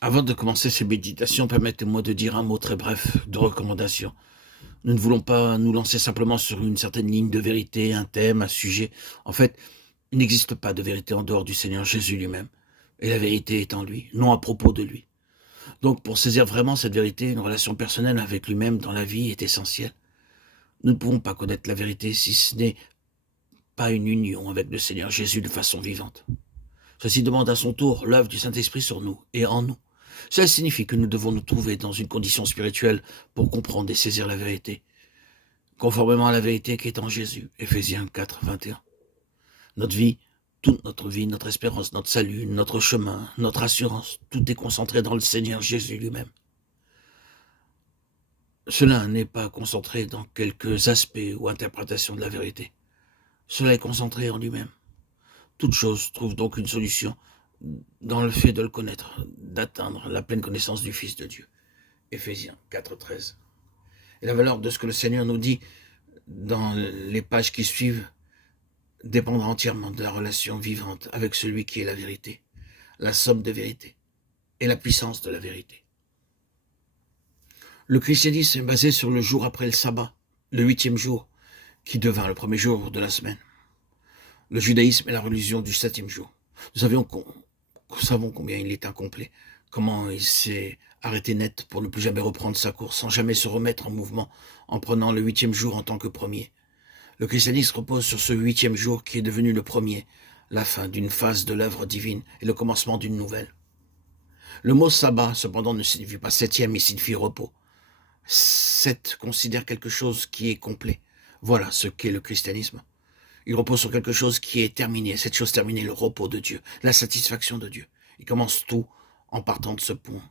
Avant de commencer ces méditations, permettez-moi de dire un mot très bref de recommandation. Nous ne voulons pas nous lancer simplement sur une certaine ligne de vérité, un thème, un sujet. En fait, il n'existe pas de vérité en dehors du Seigneur Jésus lui-même. Et la vérité est en lui, non à propos de lui. Donc, pour saisir vraiment cette vérité, une relation personnelle avec lui-même dans la vie est essentielle. Nous ne pouvons pas connaître la vérité si ce n'est pas une union avec le Seigneur Jésus de façon vivante. Ceci demande à son tour l'œuvre du Saint-Esprit sur nous et en nous. Cela signifie que nous devons nous trouver dans une condition spirituelle pour comprendre et saisir la vérité, conformément à la vérité qui est en Jésus. Éphésiens 4, 21. Notre vie, toute notre vie, notre espérance, notre salut, notre chemin, notre assurance, tout est concentré dans le Seigneur Jésus lui-même. Cela n'est pas concentré dans quelques aspects ou interprétations de la vérité. Cela est concentré en lui-même. Toute chose trouve donc une solution dans le fait de le connaître, d'atteindre la pleine connaissance du Fils de Dieu. Éphésiens 4, 13. Et la valeur de ce que le Seigneur nous dit dans les pages qui suivent dépendra entièrement de la relation vivante avec celui qui est la vérité, la somme de vérité et la puissance de la vérité. Le christianisme est basé sur le jour après le sabbat, le 8e jour, qui devint le premier jour de la semaine. Le judaïsme est la religion du 7e jour. Nous savons combien il est incomplet, comment il s'est arrêté net pour ne plus jamais reprendre sa course, sans jamais se remettre en mouvement, en prenant le 8e jour en tant que premier. Le christianisme repose sur ce 8e jour qui est devenu le premier, la fin d'une phase de l'œuvre divine et le commencement d'une nouvelle. Le mot sabbat, cependant, ne signifie pas 7e, il signifie repos. 7 considère quelque chose qui est complet. Voilà ce qu'est le christianisme. Il repose sur quelque chose qui est terminé. Cette chose terminée, le repos de Dieu, la satisfaction de Dieu. Il commence tout en partant de ce point.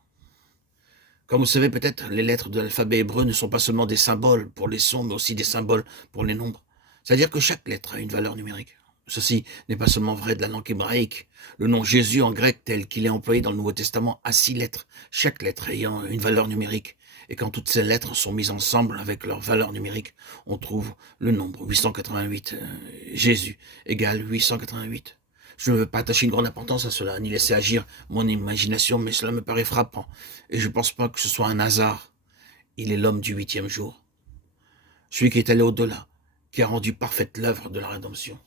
Comme vous savez peut-être, les lettres de l'alphabet hébreu ne sont pas seulement des symboles pour les sons, mais aussi des symboles pour les nombres. C'est-à-dire que chaque lettre a une valeur numérique. Ceci n'est pas seulement vrai de la langue hébraïque. Le nom Jésus en grec tel qu'il est employé dans le Nouveau Testament a 6 lettres, chaque lettre ayant une valeur numérique. Et quand toutes ces lettres sont mises ensemble avec leur valeur numérique, on trouve le nombre 888. Jésus égale 888. Je ne veux pas attacher une grande importance à cela, ni laisser agir mon imagination, mais cela me paraît frappant. Et je ne pense pas que ce soit un hasard. Il est l'homme du 8e jour. Celui qui est allé au-delà, qui a rendu parfaite l'œuvre de la rédemption.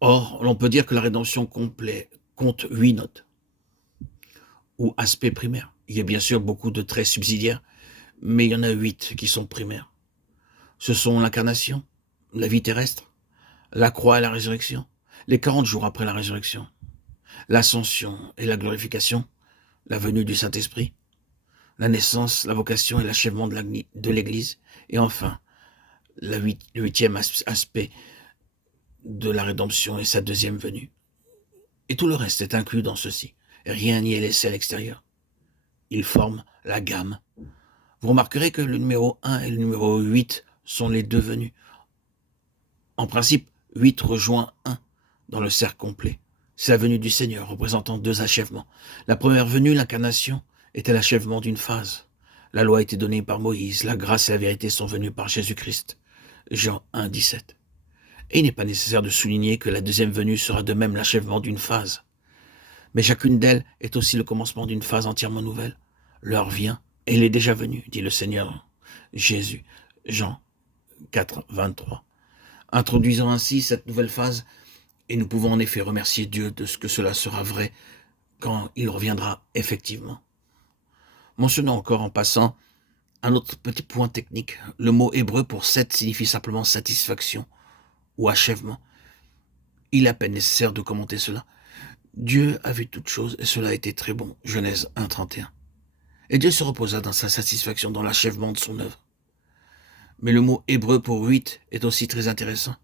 Or, l'on peut dire que la rédemption compte 8 notes, ou aspects primaires. Il y a bien sûr beaucoup de traits subsidiaires, mais il y en a 8 qui sont primaires. Ce sont l'incarnation, la vie terrestre, la croix et la résurrection, les 40 jours après la résurrection, l'ascension et la glorification, la venue du Saint-Esprit, la naissance, la vocation et l'achèvement de l'Église, et enfin, le 8e aspect de la rédemption et sa deuxième venue. Et tout le reste est inclus dans ceci. Rien n'y est laissé à l'extérieur. Ils forment la gamme. Vous remarquerez que le numéro 1 et le numéro 8 sont les deux venus. En principe, 8 rejoint 1 dans le cercle complet. C'est la venue du Seigneur, représentant 2 achèvements. La première venue, l'incarnation, était l'achèvement d'une phase. La loi a été donnée par Moïse, la grâce et la vérité sont venues par Jésus-Christ. Jean 1, 17. Et il n'est pas nécessaire de souligner que la deuxième venue sera de même l'achèvement d'une phase. Mais chacune d'elles est aussi le commencement d'une phase entièrement nouvelle. L'heure vient, et elle est déjà venue, dit le Seigneur Jésus. Jean 4, 23. Introduisant ainsi cette nouvelle phase, et nous pouvons en effet remercier Dieu de ce que cela sera vrai quand il reviendra effectivement. Mentionnons encore en passant un autre petit point technique. Le mot hébreu pour 7 signifie simplement satisfaction ou achèvement. Il est à peine nécessaire de commenter cela. Dieu a vu toutes choses et cela a été très bon. Genèse 1, 31. Et Dieu se reposa dans sa satisfaction dans l'achèvement de son œuvre. Mais le mot hébreu pour 8 est aussi très intéressant.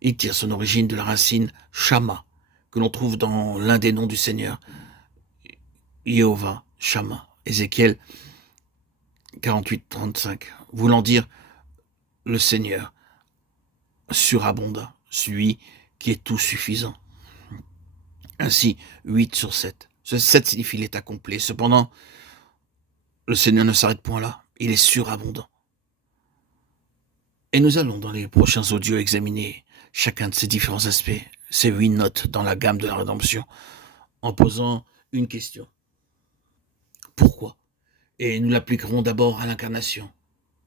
Il tire son origine de la racine Shama, que l'on trouve dans l'un des noms du Seigneur, Jéhovah, Shama, Ézéchiel 48, 35, voulant dire le Seigneur surabonda, celui qui est tout suffisant. Ainsi, 8 sur 7. Ce 7 signifie l'état complet. Cependant, le Seigneur ne s'arrête point là. Il est surabondant. Et nous allons dans les prochains audios examiner chacun de ces différents aspects, ces 8 notes dans la gamme de la rédemption, en posant une question. Pourquoi? Et nous l'appliquerons d'abord à l'incarnation.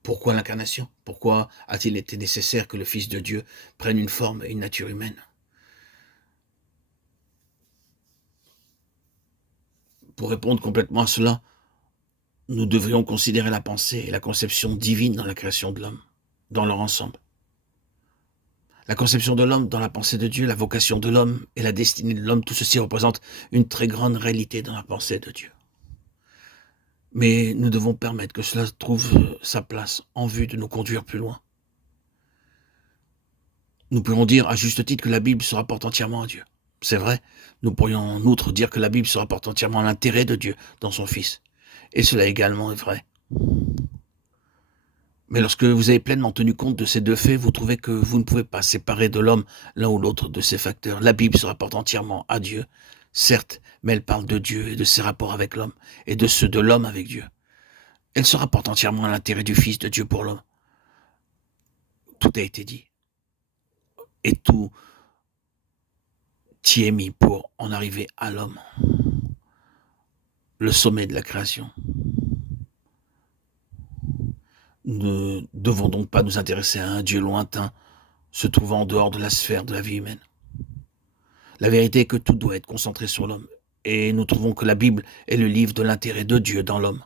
Pourquoi l'incarnation? Pourquoi a-t-il été nécessaire que le Fils de Dieu prenne une forme et une nature humaine? Pour répondre complètement à cela, nous devrions considérer la pensée et la conception divine dans la création de l'homme, dans leur ensemble. La conception de l'homme dans la pensée de Dieu, la vocation de l'homme et la destinée de l'homme, tout ceci représente une très grande réalité dans la pensée de Dieu. Mais nous devons permettre que cela trouve sa place en vue de nous conduire plus loin. Nous pourrions dire à juste titre que la Bible se rapporte entièrement à Dieu. C'est vrai, nous pourrions en outre dire que la Bible se rapporte entièrement à l'intérêt de Dieu dans son Fils. Et cela également est vrai. Mais lorsque vous avez pleinement tenu compte de ces deux faits, vous trouvez que vous ne pouvez pas séparer de l'homme l'un ou l'autre de ces facteurs. La Bible se rapporte entièrement à Dieu, certes, mais elle parle de Dieu et de ses rapports avec l'homme, et de ceux de l'homme avec Dieu. Elle se rapporte entièrement à l'intérêt du Fils de Dieu pour l'homme. Tout a été dit. Et tout y est mis pour en arriver à l'homme. Le sommet de la création. Nous ne devons donc pas nous intéresser à un Dieu lointain, se trouvant en dehors de la sphère de la vie humaine. La vérité est que tout doit être concentré sur l'homme, et nous trouvons que la Bible est le livre de l'intérêt de Dieu dans l'homme.